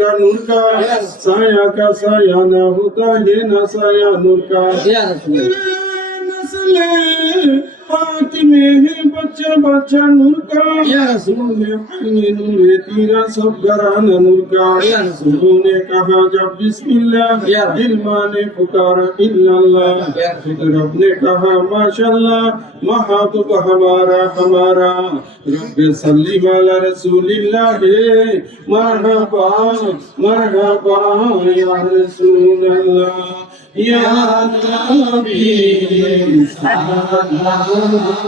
का नूर का साया का साया न होता है न साया नूर का नस्ले पाक में है बच्चा बादशाह नूर का या रसूल है आईने नूर है तेरा सब घराना नूर का या रसूलों ने कहा जब बिस्मिल्लाह या इल्मा ने पुकारा इल्लल्लाह। या रब ने कहा माशाल्लाह महबूब हमारा हमारा। रब सल्ली वाला रसूलिल्लाह है मरहबा मरहबा या रसूल अल्लाह या नबी सल्लल्लाहु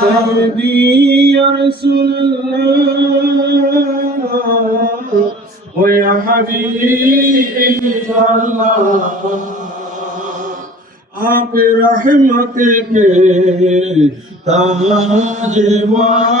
صحبي يا رسول الله ويا حبيبي الله آپ رحمت کے تاج والے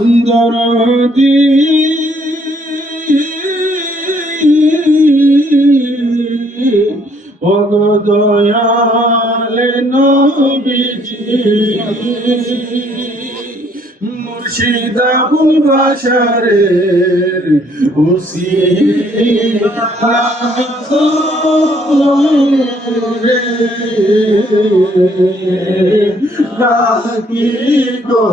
দরদি দয়াল নবীজি। মুর্শিদাবুল বাশারের রাখি গো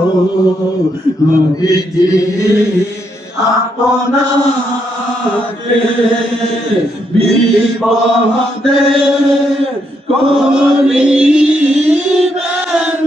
আপনাকে বিপদে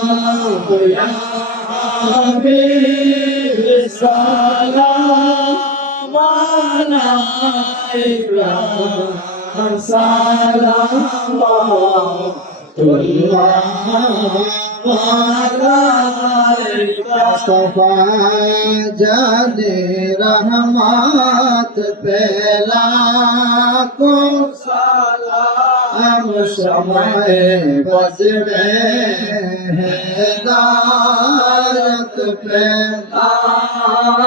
রে নবী সালাম আলাইকা ইয়া রাসূল সালাম আলাইকা ইয়া হাবিব সালাম আলাইকা সালাম আম সময় বসবে হেদারত পে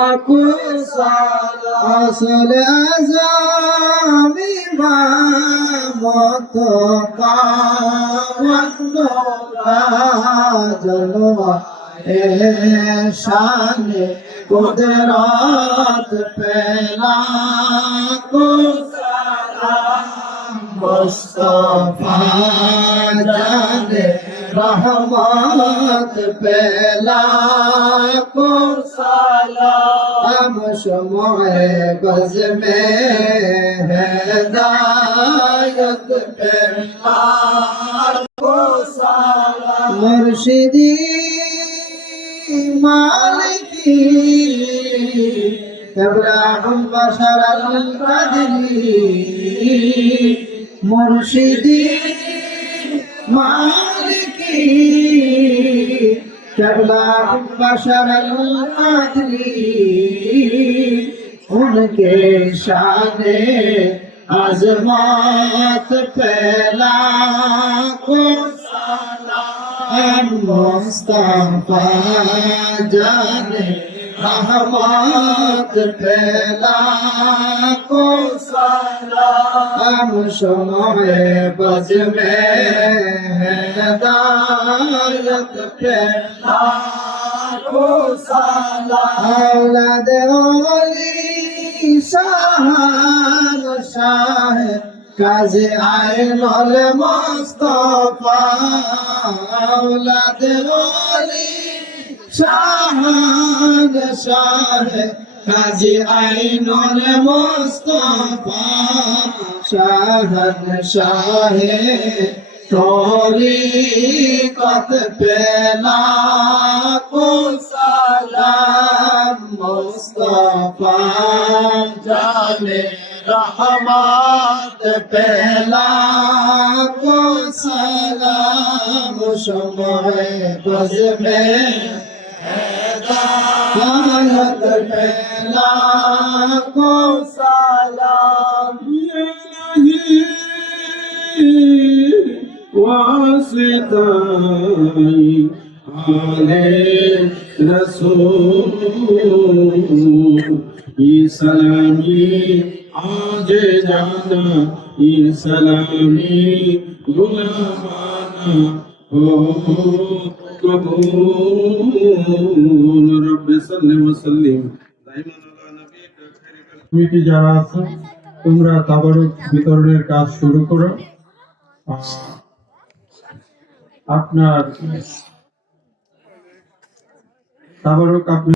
আকুসাল আসল আজামি মা মত কামন্ন জলওয়া শান পেলা মুস্তফা জানে রহমত পেলা সালাম সময় গজ মে হেদায়ত পেলা মুর্শিদি মালিকি ইব্রাহিম বাশার আল কাদরি মুর্শিদি মালিকি কেবলাহুম বাশার আল কাদরি उनके शाने अजमत पहला को सलाम मुस्तफा जाने রহমত পেলা কো সালাম সময়ে বজমে হেদায়ত পেলা কো সালাম আওলাদ শাহ, কাজে আয় নলে মস্ত আওলাদ ওলি শাহান শাহ কাজে আইনল মোস্তফা শাহান শাহ তোরি কত পেলা কো সালাম মুস্তফা জানে রহমত পেলা কো সালাম সময় বজ واسطائی آلے رسول یہ سلامی آج جانا یہ سلامی غلامانا কমিটি যারা আছে তোমরা তাবারক বিতরণের কাজ শুরু করো। আপনার তাবারক আপনি